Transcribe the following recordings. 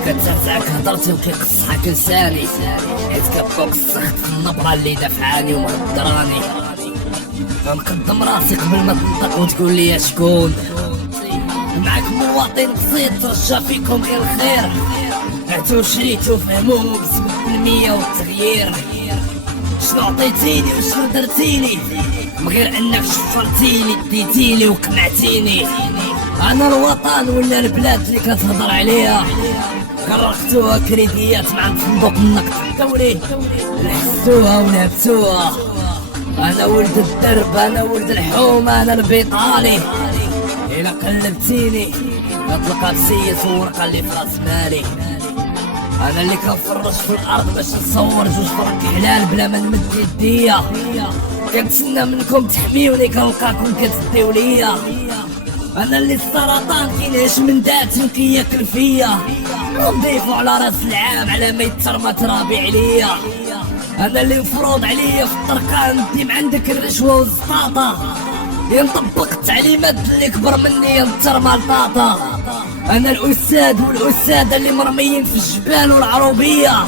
كتعزعك هضرتي وكيقصحك لساني، حيت كبقى قصخت في النبرة اللي دافعاني ومهدراني. غنقدم راسي قبل ما تنطق وتقول لي شكون. معاك مواطن بسيط ترجى فيكم غير الخير، بعتو شريتو فهموه باسم التنمية والتغيير. شنو عطيتيني وشنو درتيني من غير انك شفرتيني ديتيني وقنعتيني؟ انا الوطن ولا البلاد اللي كتهضر عليها؟ غرقتوها كريديات مع صندوق النقد الدولي، لحستوها ونهبتوها. انا ولد الدرب، انا ولد الحومة، انا البيطالي. الا قلبتيني غتلقى بسيس وورقة اللي في راس مالي. انا اللي كنفرج في الارض باش نصور جوج فرق حلال بلا ما نمد يديا. كنتسنى منكم تحميوني كنلقاكم كتديو ليا. انا اللي السرطان كينعش من ذاتي وكياكل فيا، ونضيفو على راس العام على ما يترمى ترابي عليا. انا اللي مفروض عليا في الطرقان نديم عندك الرشوة والزطاطة، ينطبق التعليمات اللي كبر مني ينترمى الطاطا. انا الاستاذ والاستاذة اللي مرميين في الجبال والعروبية،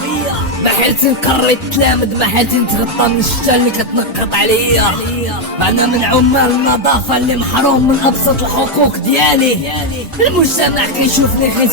ما حيلتي نقري التلامذ، ما حيلتي نتغطى من الشتا اللي كتنقط عليا. انا من عمال النظافة اللي محروم من ابسط الحقوق ديالي، المجتمع كيشوفني غير